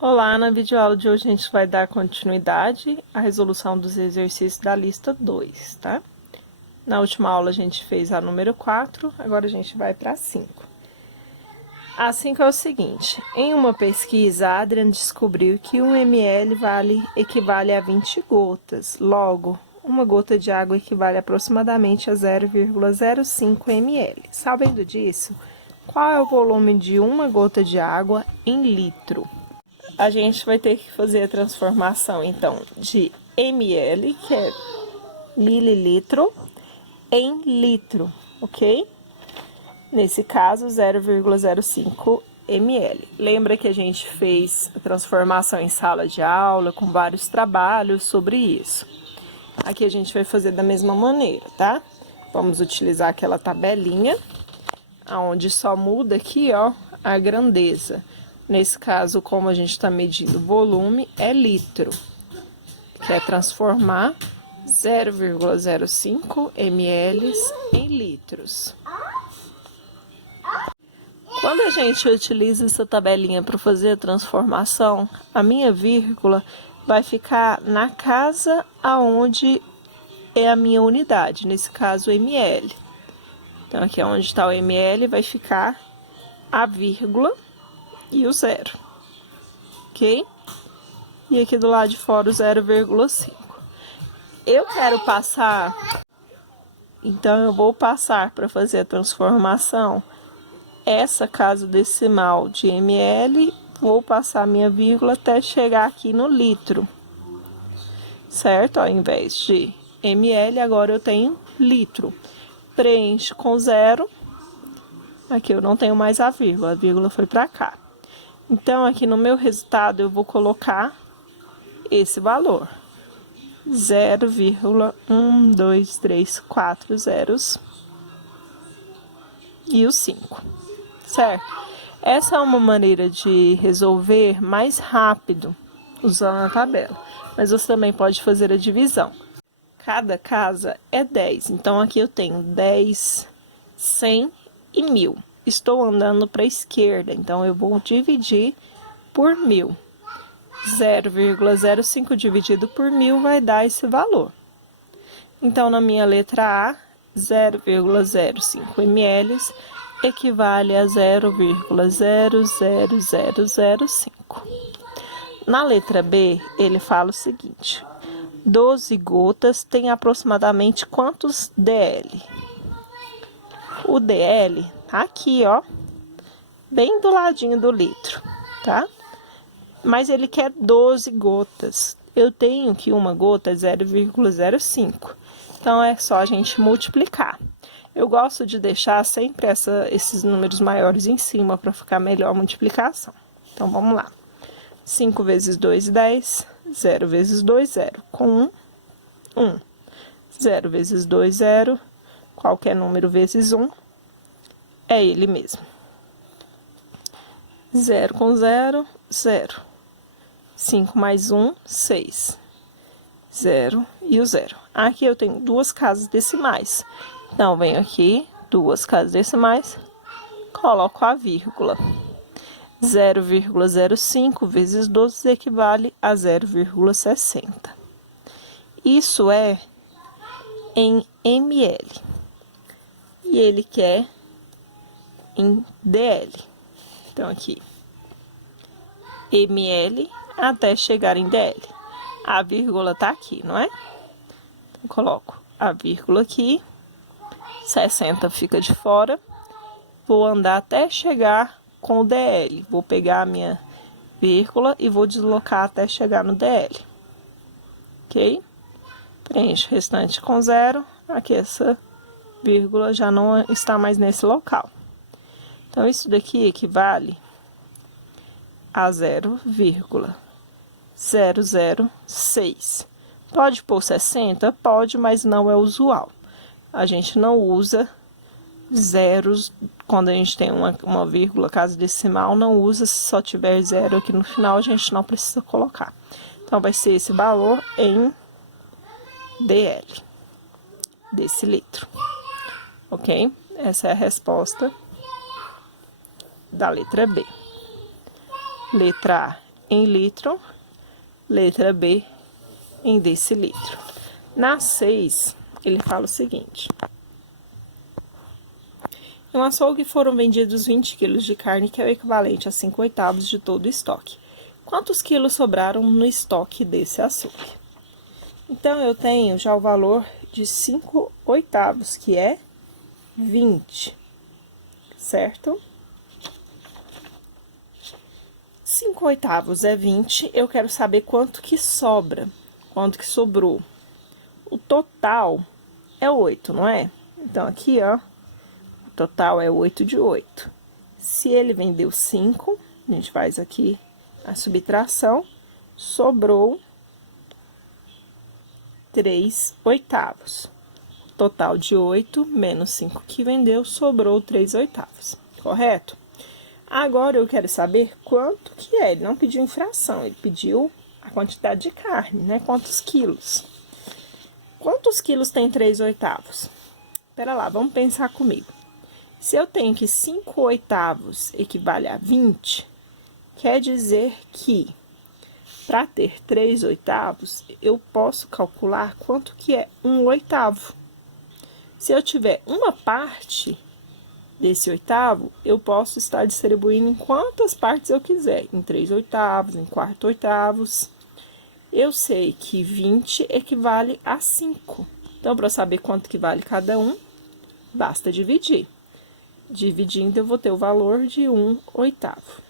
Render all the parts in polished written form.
Olá, na videoaula de hoje a gente vai dar continuidade à resolução dos exercícios da lista 2, tá? Na última aula a gente fez a número 4, agora a gente vai para a 5. A 5 é o seguinte: em uma pesquisa, Adrian descobriu que 1 ml equivale a 20 gotas. Logo, uma gota de água equivale aproximadamente a 0,05 ml. Sabendo disso, qual é o volume de uma gota de água em litro? A gente vai ter que fazer a transformação, então, de ml, que é mililitro, em litro, ok? Nesse caso, 0,05 ml. Lembra que a gente fez a transformação em sala de aula, com vários trabalhos sobre isso. Aqui a gente vai fazer da mesma maneira, tá? Vamos utilizar aquela tabelinha, onde só muda aqui, ó, a grandeza. Nesse caso, como a gente está medindo volume, é litro. Quer transformar 0,05 ml em litros. Quando a gente utiliza essa tabelinha para fazer a transformação, a minha vírgula vai ficar na casa aonde é a minha unidade, nesse caso ml. Então, aqui onde está o ml vai ficar a vírgula e o 0, ok? E aqui do lado de fora o 0,5. Eu quero passar, então eu vou passar para fazer a transformação essa casa decimal de ml, vou passar minha vírgula até chegar aqui no litro, certo? Ao invés de ml, agora eu tenho litro. Preencho com 0, aqui eu não tenho mais a vírgula foi para cá. Então, aqui no meu resultado, eu vou colocar esse valor. 0,1234 zeros e o 5, certo? Essa é uma maneira de resolver mais rápido usando a tabela, mas você também pode fazer a divisão. Cada casa é 10, então aqui eu tenho 10, 100 e 1000. Estou andando para a esquerda, então eu vou dividir por 1000. 0,05 dividido por 1000 vai dar esse valor. Então, na minha letra A, 0,05 ml equivale a 0,00005. Na letra B, ele fala o seguinte: 12 gotas tem aproximadamente quantos dl? O dl tá aqui, ó, bem do ladinho do litro, tá? Mas ele quer 12 gotas. Eu tenho que uma gota é 0,05. Então, é só a gente multiplicar. Eu gosto de deixar sempre esses números maiores em cima para ficar melhor a multiplicação. Então, vamos lá. 5 vezes 2, 10. 0 vezes 2, 0. Com 1, 1. 0 vezes 2, 0. Qualquer número vezes 1 é ele mesmo. 0 com 0, 0. 5 mais 1, 6. 0 e o 0. Aqui eu tenho duas casas decimais. Então, venho aqui, duas casas decimais, coloco a vírgula. 0,05 vezes 12 equivale a 0,60. Isso é em ml. E ele quer em dl. Então, aqui, ml até chegar em dl. A vírgula tá aqui, não é? Então, coloco a vírgula aqui, 60 fica de fora, vou andar até chegar com o dl. Vou pegar a minha vírgula e vou deslocar até chegar no dl, ok? Preencho o restante com 0, aqui essa vírgula já não está mais nesse local. Então, isso daqui equivale a 0,006. Pode pôr 60? Pode, mas não é usual. A gente não usa zeros quando a gente tem uma vírgula, casa decimal, não usa. Se só tiver 0 aqui no final, a gente não precisa colocar. Então, vai ser esse valor em dl, desse litro. Ok? Essa é a resposta da letra B. Letra A em litro, letra B em decilitro. Na 6, ele fala o seguinte: em um açougue foram vendidos 20 quilos de carne, que é o equivalente a 5/8 de todo o estoque. Quantos quilos sobraram no estoque desse açougue? Então, eu tenho já o valor de 5/8, que é 20, certo? 5/8 é 20, eu quero saber quanto que sobra, quanto que sobrou. O total é 8, não é? Então, aqui, ó, o total é 8 de 8. Se ele vendeu 5, a gente faz aqui a subtração, sobrou 3/8. Total de 8 menos 5 que vendeu, sobrou 3/8, correto? Agora, eu quero saber quanto que é. Ele não pediu em fração, ele pediu a quantidade de carne, né? Quantos quilos? Quantos quilos tem 3/8? Pera lá, vamos pensar comigo. Se eu tenho que 5/8 equivale a 20, quer dizer que, para ter 3/8, eu posso calcular quanto que é 1/8. Se eu tiver uma parte desse oitavo, eu posso estar distribuindo em quantas partes eu quiser, em 3/8, em 4/8. Eu sei que 20 equivale a 5. Então, para saber quanto que vale cada um, basta dividir. Dividindo, eu vou ter o valor de 1/8.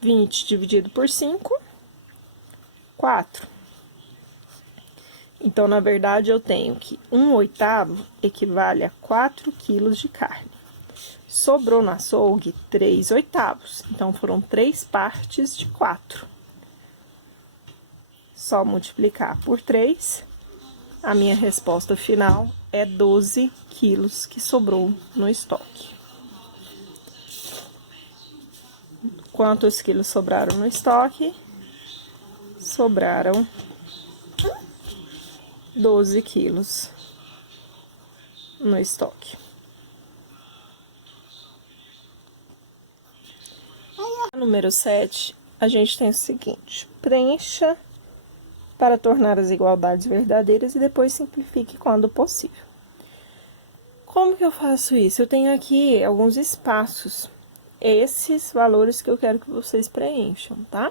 20 dividido por 5, 4. Então, na verdade, eu tenho que 1/8 equivale a 4 quilos de carne. Sobrou no açougue 3/8. Então, foram 3 partes de 4. Só multiplicar por 3, a minha resposta final é 12 quilos que sobrou no estoque. Quantos quilos sobraram no estoque? Sobraram 12 quilos no estoque. Número 7, a gente tem o seguinte: preencha para tornar as igualdades verdadeiras e depois simplifique quando possível. Como que eu faço isso? Eu tenho aqui alguns espaços, esses valores que eu quero que vocês preencham, tá?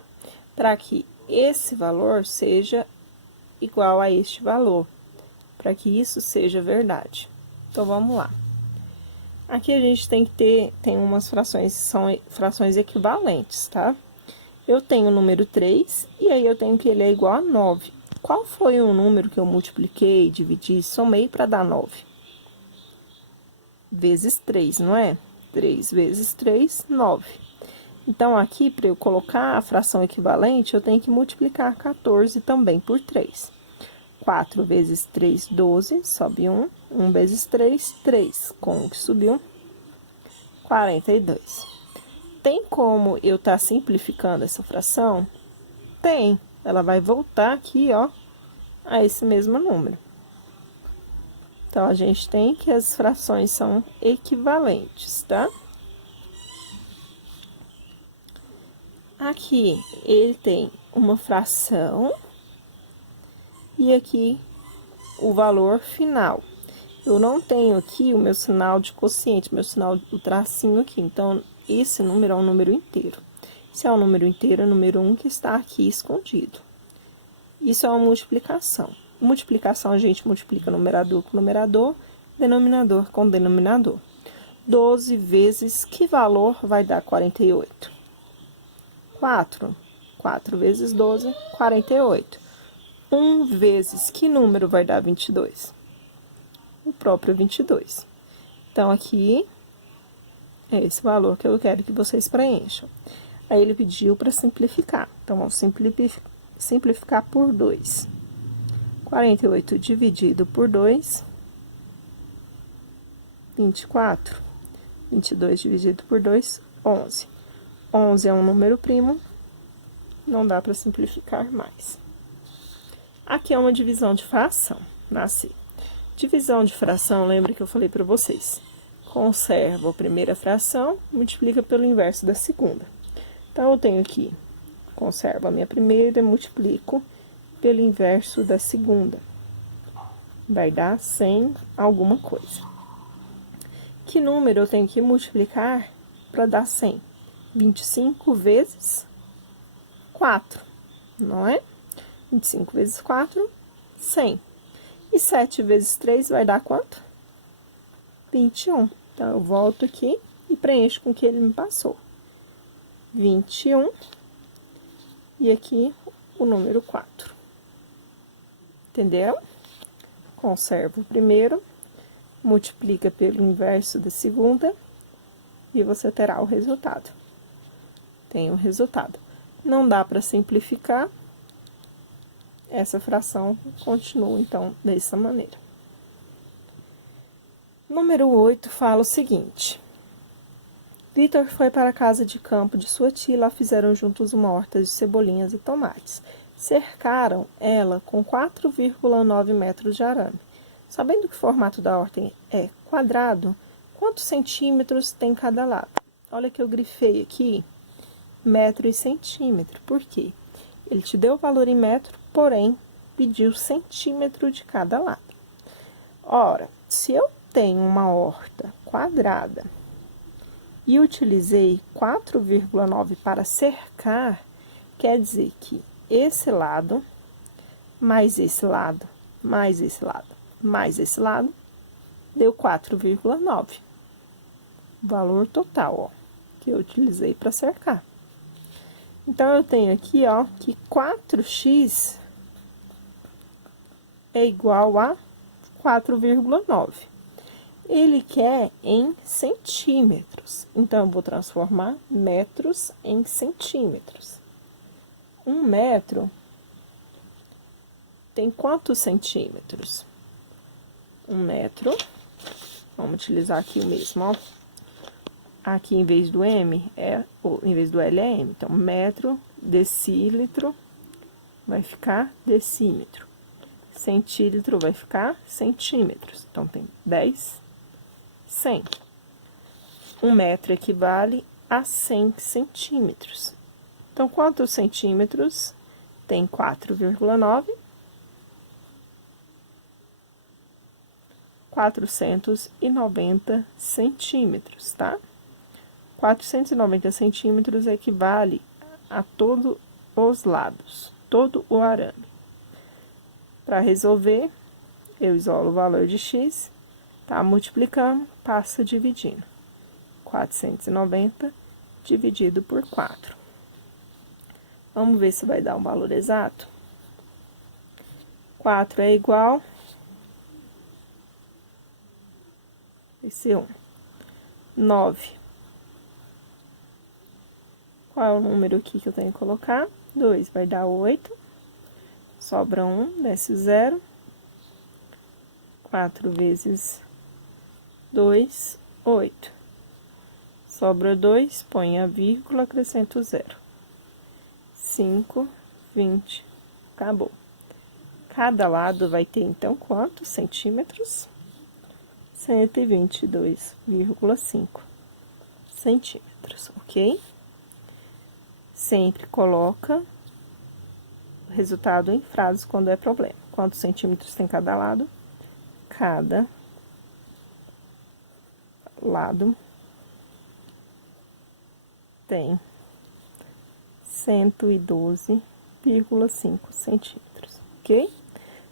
Para que esse valor seja igual a este valor, para que isso seja verdade. Então, vamos lá. Aqui a gente tem umas frações que são frações equivalentes, tá? Eu tenho o número 3, e aí eu tenho que ele é igual a 9. Qual foi o número que eu multipliquei, dividi, somei para dar 9? Vezes 3, não é? 3 vezes 3, 9. Então, aqui, para eu colocar a fração equivalente, eu tenho que multiplicar 14 também por 3. 4 vezes 3, 12, sobe 1. 1 vezes 3, 3. Com o que subiu, 42. Tem como eu estar simplificando essa fração? Tem. Ela vai voltar aqui, ó, a esse mesmo número. Então, a gente tem que as frações são equivalentes, tá? Aqui, ele tem uma fração e aqui o valor final. Eu não tenho aqui o meu sinal de quociente, meu sinal, o tracinho aqui. Então, esse número é um número inteiro. Se é um número inteiro, é o número 1 que está aqui escondido. Isso é uma multiplicação. Multiplicação, a gente multiplica numerador com numerador, denominador com denominador. 12 vezes que valor vai dar 48? 4. 4 vezes 12, 48. 1 vezes que número vai dar 22? O próprio 22. Então, aqui é esse valor que eu quero que vocês preencham. Aí, ele pediu para simplificar. Então, vamos simplificar por 2. 48 dividido por 2, 24. 22 dividido por 2, 11. 11 é um número primo, não dá para simplificar mais. Aqui é uma divisão de fração, nasci. Divisão de fração, lembra que eu falei para vocês? Conserva a primeira fração, multiplica pelo inverso da segunda. Então, eu tenho aqui conservo a minha primeira e multiplico pelo inverso da segunda. Vai dar 100 alguma coisa. Que número eu tenho que multiplicar para dar 100? 25 vezes 4, não é? 25 vezes 4, 100. E 7 vezes 3 vai dar quanto? 21. Então, eu volto aqui e preencho com o que ele me passou. 21. E aqui, o número 4. Entendeu? Conserva o primeiro, multiplica pelo inverso da segunda e você terá o resultado. Tem o resultado. Não dá para simplificar, essa fração continua, então, dessa maneira. Número 8 fala o seguinte: Vitor foi para a casa de campo de sua tia e lá fizeram juntos uma horta de cebolinhas e tomates. Cercaram ela com 4,9 metros de arame. Sabendo que o formato da horta é quadrado, quantos centímetros tem cada lado? Olha que eu grifei aqui, metro e centímetro. Por quê? Ele te deu o valor em metro, porém, pediu centímetro de cada lado. Ora, se eu tenho uma horta quadrada e utilizei 4,9 para cercar, quer dizer que esse lado, mais esse lado, mais esse lado, mais esse lado, deu 4,9. Valor total, ó, que eu utilizei para cercar. Então, eu tenho aqui, ó, que 4x é igual a 4,9. Ele quer em centímetros. Então, eu vou transformar metros em centímetros. 1 metro tem quantos centímetros? 1 metro, vamos utilizar aqui o mesmo, ó. Aqui, em vez do M, em vez do L é M. Então, metro, decílitro, vai ficar decímetro. Centímetro vai ficar centímetros. Então, tem 10, 100. 1 metro equivale a 100 centímetros. Então, quantos centímetros? Tem 4,9. 490 centímetros, tá? 490 centímetros equivale a todos os lados, todo o arame. Para resolver, eu isolo o valor de x, tá? Multiplicando, passa dividindo. 490 dividido por 4. Vamos ver se vai dar um valor exato. 4 é igual... Esse 1. 9. Qual é o número aqui que eu tenho que colocar? 2 vai dar 8. Sobra 1, desce 0. 4 vezes 2, 8. Sobra 2, põe a vírgula, acrescento 0. 5, 20. Acabou. Cada lado vai ter, então, quantos centímetros? 122,5 centímetros, ok? Sempre coloca o resultado em frases quando é problema. Quantos centímetros tem cada lado? Cada lado tem 112,5 centímetros, ok?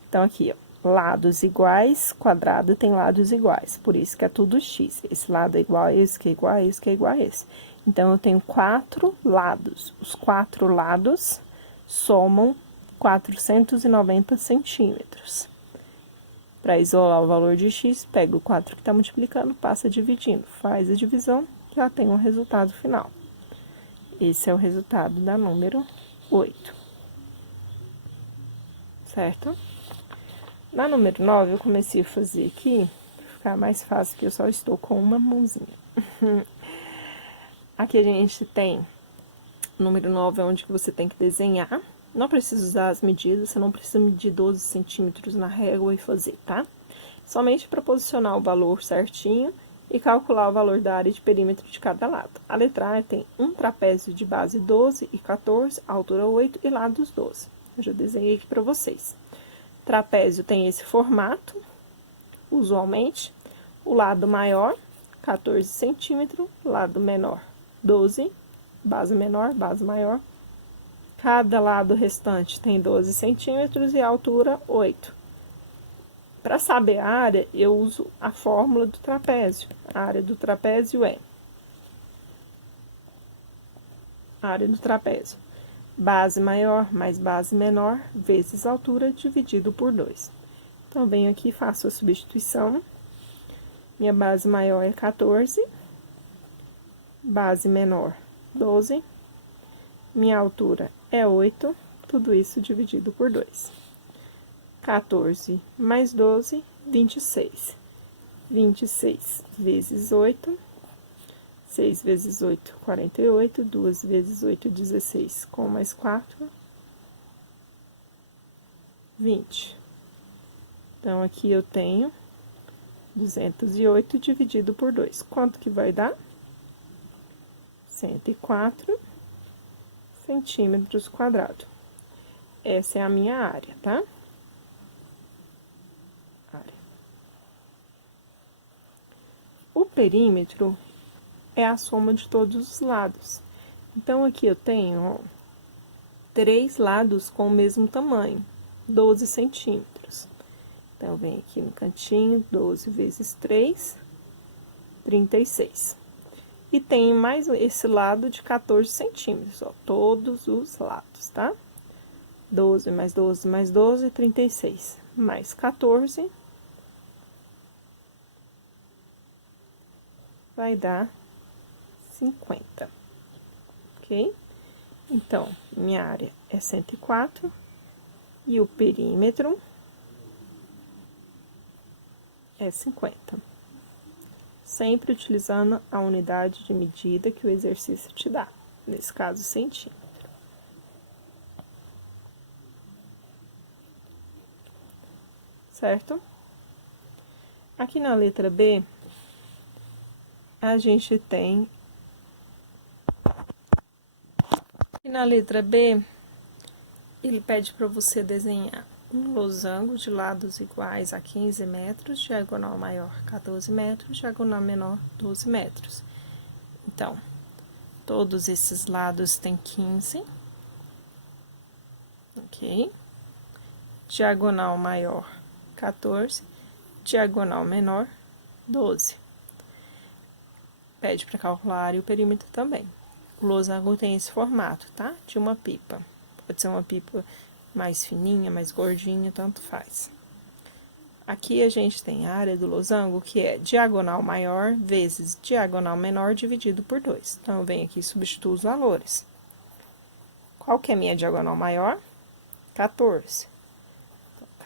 Então, aqui, ó. Lados iguais, quadrado tem lados iguais, por isso que é tudo x. Esse lado é igual a esse, que é igual a esse, que é igual a esse. Então, eu tenho 4 lados. Os 4 lados somam 490 centímetros. Para isolar o valor de x, pega o 4 que está multiplicando, passa dividindo. Faz a divisão, já tem um resultado final. Esse é o resultado da número 8. Certo? Na número 9, eu comecei a fazer aqui, para ficar mais fácil, que eu só estou com uma mãozinha. Aqui a gente tem, número 9 é onde você tem que desenhar. Não precisa usar as medidas, você não precisa medir 12 centímetros na régua e fazer, tá? Somente para posicionar o valor certinho e calcular o valor da área de perímetro de cada lado. A letra A tem um trapézio de base 12 e 14, altura 8 e lados 12. Eu já desenhei aqui para vocês. Trapézio tem esse formato, usualmente. O lado maior, 14 centímetros, lado menor, 12, base menor, base maior. Cada lado restante tem 12 centímetros e a altura 8. Para saber a área, eu uso a fórmula do trapézio. A área do trapézio é base maior mais base menor vezes altura dividido por 2. Então, venho aqui e faço a substituição. Minha base maior é 14, base menor 12, minha altura é 8, tudo isso dividido por 2. 14 mais 12, 26. 26 vezes 8, 6 vezes 8, 48, 2 vezes 8, 16, com mais 4, 20. Então, aqui eu tenho 208 dividido por 2. Quanto que vai dar? 104 centímetros quadrados. Essa é a minha área, tá? O perímetro é a soma de todos os lados. Então, aqui eu tenho, ó, 3 lados com o mesmo tamanho, 12 centímetros. Então, eu venho aqui no cantinho, 12 vezes 3, 36. E tem mais esse lado de 14 centímetros, ó, todos os lados, tá? 12 mais 12 mais 12, 36. Mais 14, vai dar 50, ok? Então, minha área é 104 e o perímetro é 50. Sempre utilizando a unidade de medida que o exercício te dá, nesse caso, centímetro. Certo? Aqui na letra B, a gente tem... E na letra B, ele pede para você desenhar um losango de lados iguais a 15 metros, diagonal maior 14 metros, diagonal menor 12 metros. Então, todos esses lados têm 15, ok? Diagonal maior 14, diagonal menor 12. Pede para calcular a área e o perímetro também. O losango tem esse formato, tá? De uma pipa. Pode ser uma pipa mais fininha, mais gordinha, tanto faz. Aqui a gente tem a área do losango, que é diagonal maior vezes diagonal menor dividido por 2. Então, eu venho aqui e substituo os valores. Qual que é a minha diagonal maior? 14.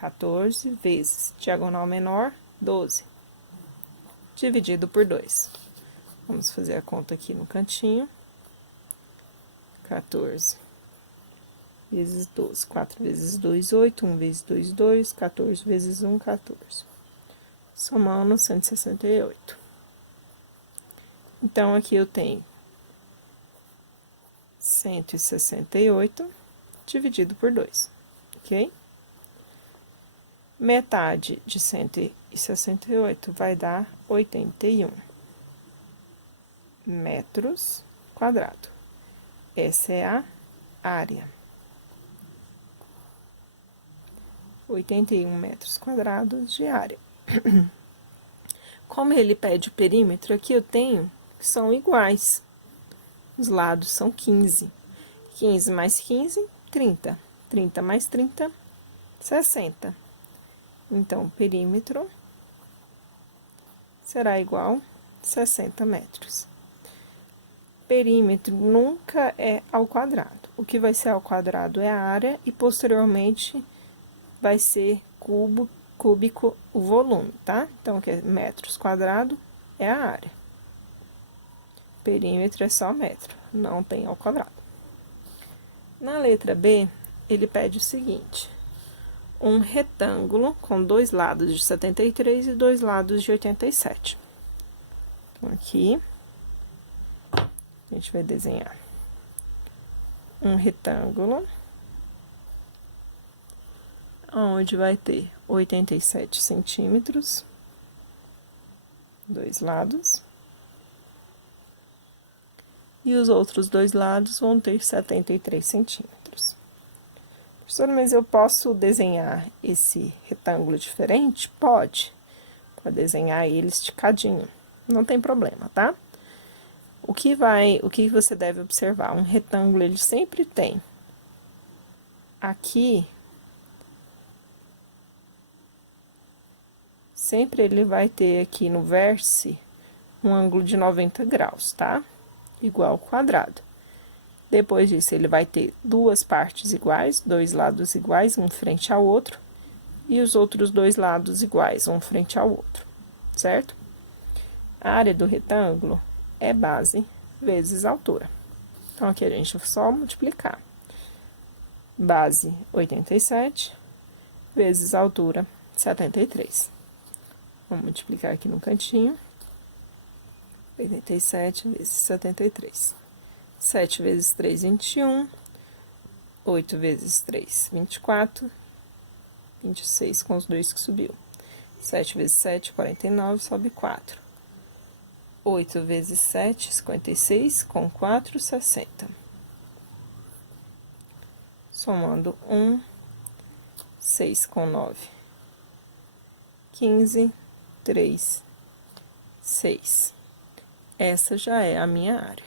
14 vezes diagonal menor, 12. Dividido por 2. Vamos fazer a conta aqui no cantinho. 14 vezes 12. 4 vezes 2, 8. 1 vezes 2, 2. 14 vezes 1, 14. Somando 168. Então, aqui eu tenho 168 dividido por 2, ok? Metade de 168 vai dar 81 metros quadrados. Essa é a área. 81 metros quadrados de área. Como ele pede o perímetro, aqui eu tenho que são iguais. Os lados são 15. 15 mais 15, 30. 30 mais 30, 60. Então, o perímetro será igual a 60 metros. Perímetro nunca é ao quadrado. O que vai ser ao quadrado é a área e, posteriormente, vai ser cúbico o volume, tá? Então, que é metros quadrados é a área. Perímetro é só metro, não tem ao quadrado. Na letra B, ele pede o seguinte: um retângulo com 2 lados de 73 e 2 lados de 87. Então, aqui, a gente vai desenhar um retângulo, onde vai ter 87 centímetros, dois lados, e os outros dois lados vão ter 73 centímetros. Professora, mas eu posso desenhar esse retângulo diferente? Pode. Pode desenhar ele esticadinho, não tem problema, tá? O que você deve observar? Um retângulo, ele sempre tem aqui, sempre ele vai ter aqui no vértice um ângulo de 90 graus, tá? Igual ao quadrado. Depois disso, ele vai ter duas partes iguais, dois lados iguais, um frente ao outro, e os outros dois lados iguais, um frente ao outro, certo? A área do retângulo é base vezes altura. Então, aqui a gente só multiplicar. Base 87 vezes altura 73. Vamos multiplicar aqui no cantinho. 87 vezes 73. 7 vezes 3, 21. 8 vezes 3, 24. 26 com os dois que subiu. 7 vezes 7, 49, sobe 4. 8 vezes 7, 56, com 4, 60. Somando 1, 6 com 9, 15, 3, 6. Essa já é a minha área.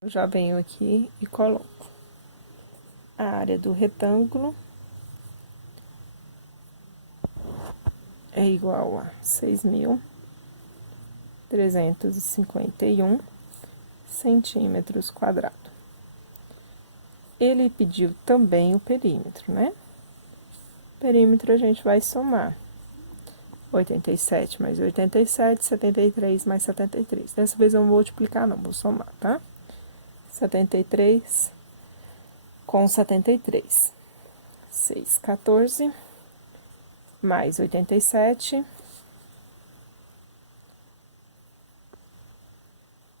Eu já venho aqui e coloco a área do retângulo é igual a 6.351 centímetros quadrados. Ele pediu também o perímetro, né? Perímetro a gente vai somar. 87 mais 87, 73 mais 73. Dessa vez eu não vou multiplicar, não, vou somar, tá? 73 com 73. 6, 14, mais 87,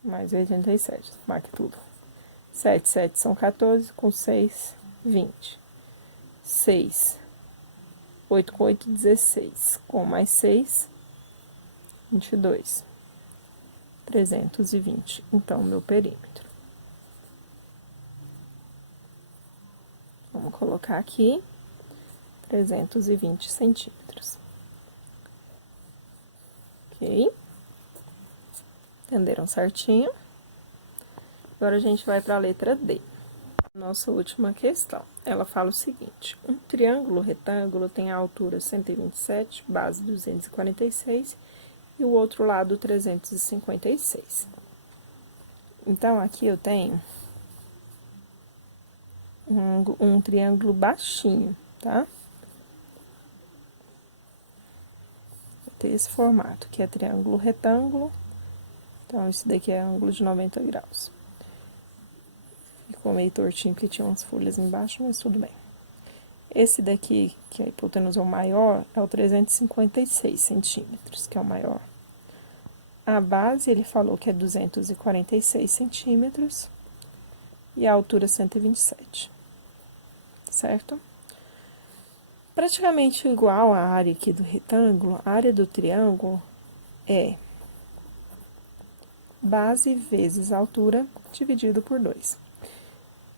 mais 87, marque tudo. 7, 7 são 14, com 6, 20. 6, 8 com 8, 16. Com mais 6, 22. 320. Então, meu perímetro. Vamos colocar aqui 320 centímetros. Ok? Entenderam certinho? Agora, a gente vai para a letra D. Nossa última questão. Ela fala o seguinte: um triângulo retângulo tem a altura 127, base 246 e o outro lado 356. Então, aqui eu tenho um triângulo baixinho, tá? Vai ter esse formato, que é triângulo retângulo. Então, esse daqui é ângulo de 90 graus. Ficou meio tortinho porque tinha umas folhas embaixo, mas tudo bem. Esse daqui, que é a hipotenusa maior, é o 356 centímetros, que é o maior. A base, ele falou que é 246 centímetros e a altura 127, certo? Praticamente igual à área aqui do retângulo, a área do triângulo é base vezes altura dividido por 2.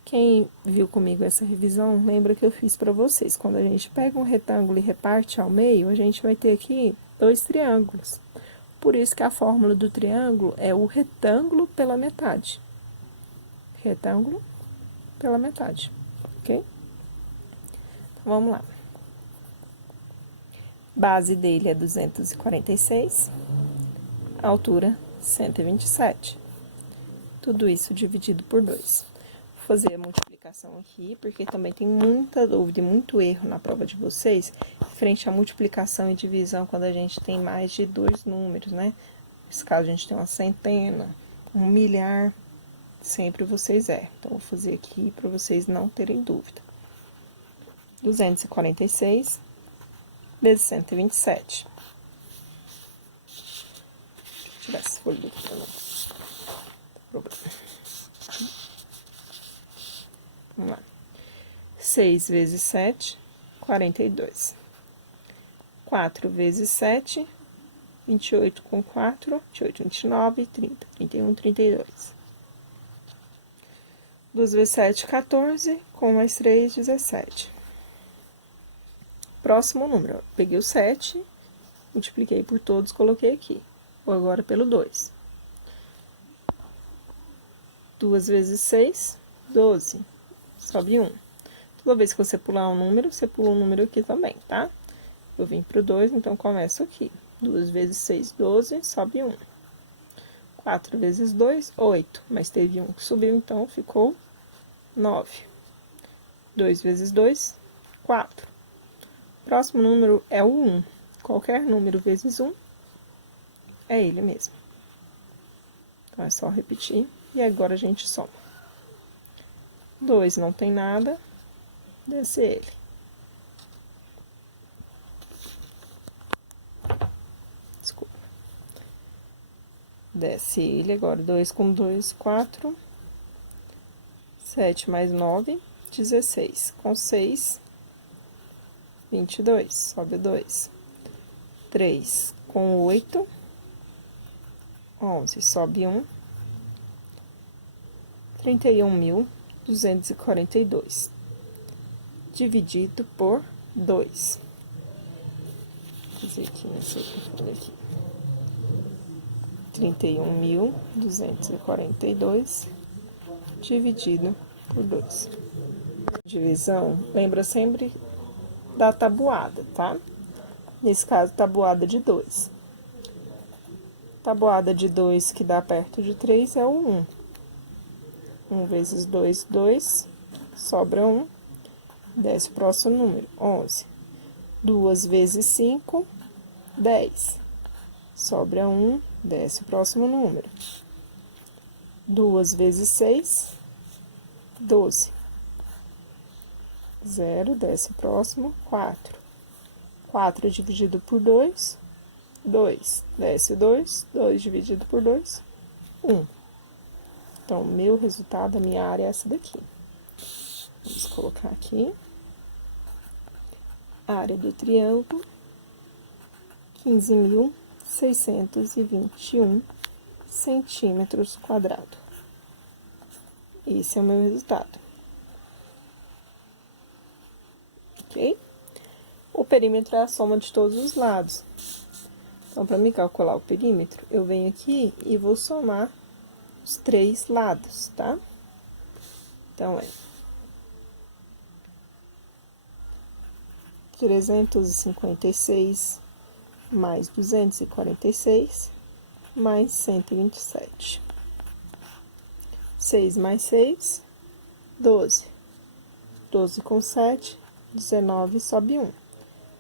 Quem viu comigo essa revisão, lembra que eu fiz para vocês. Quando a gente pega um retângulo e reparte ao meio, a gente vai ter aqui dois triângulos. Por isso que a fórmula do triângulo é o retângulo pela metade. Retângulo pela metade, ok? Então, vamos lá. Base dele é 246, altura 127. Tudo isso dividido por 2. Vou fazer a multiplicação aqui, porque também tem muita dúvida e muito erro na prova de vocês, frente à multiplicação e divisão, quando a gente tem mais de 2 números, né? Nesse caso, a gente tem uma centena, 1 milhar, sempre vocês erram. Então, vou fazer aqui para vocês não terem dúvida. 246 vezes 127. tirar esse folha daqui também. Não tem problema. Vamos lá. 6 vezes 7, 42. 4 vezes 7, 28 com 4, 28, 29, 30, 31, 32. 2 vezes 7, 14, com mais 3, 17. Próximo número, peguei o 7, multipliquei por todos, coloquei aqui. Vou agora pelo 2. 2 vezes 6, 12. Sobe 1. Toda vez que você pular um número, você pula um número aqui também, tá? Eu vim pro 2, então começo aqui. 2 vezes 6, 12, sobe 1. 4 vezes 2, 8. Mas teve um que subiu, então ficou 9. 2 vezes 2, 4. Próximo número é o 1. Qualquer número vezes 1 é ele mesmo. Então, é só repetir. E agora a gente soma. 2 não tem nada, desce ele. Desculpa. Desce ele, agora 2 com 2, 4. 7 mais 9, 16. Com 6, 22, sobe 2. 3 com 8, 11, sobe 1. 31.242, dividido por 2. Vou fazer aqui nessa folha aqui. 31.242, dividido por 2. Divisão, lembra sempre da tabuada, tá? Nesse caso, tabuada de 2. Tabuada de 2 que dá perto de 3 é o 1. 1 vezes 2, 2, sobra 1, desce o próximo número, 11. 2 vezes 5, 10, sobra 1, desce o próximo número. 2 vezes 6, 12. 0, desce o próximo, 4. 4 dividido por 2, 2. Desce 2, 2 dividido por 2, 1. Então, o meu resultado, a minha área é essa daqui. Vamos colocar aqui. A área do triângulo, 15.621 centímetros quadrados. Esse é o meu resultado. Ok? O perímetro é a soma de todos os lados. Então, para me calcular o perímetro, eu venho aqui e vou somar os 3 lados, tá? Então, é 356 mais 246 mais 127. 6 mais 6, 12. 12 com 7, 19, sobe 1.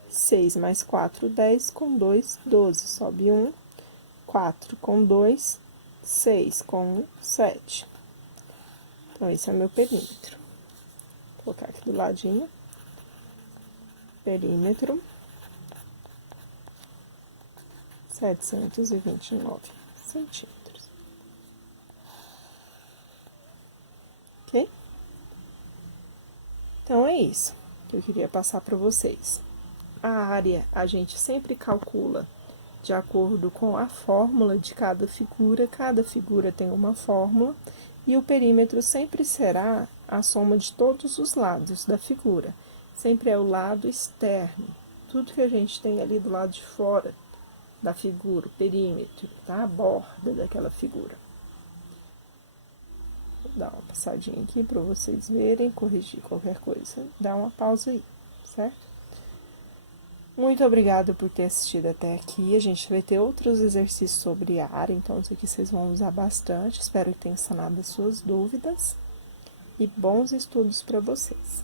6 mais 4, 10, com 2, 12, sobe 1. 4 com 2, 6 com 1, 7. Então, esse é o meu perímetro. Vou colocar aqui do ladinho. Perímetro, 729 centímetros. Ok? Então, é isso que eu queria passar para vocês. A área, a gente sempre calcula de acordo com a fórmula de cada figura tem uma fórmula, e o perímetro sempre será a soma de todos os lados da figura, sempre é o lado externo, tudo que a gente tem ali do lado de fora da figura, o perímetro, tá? A borda daquela figura. Vou dar uma passadinha aqui para vocês verem, corrigir qualquer coisa, dá uma pausa aí, certo? Muito obrigada por ter assistido até aqui. A gente vai ter outros exercícios sobre a área, então isso aqui vocês vão usar bastante. Espero que tenha sanado as suas dúvidas. E bons estudos para vocês.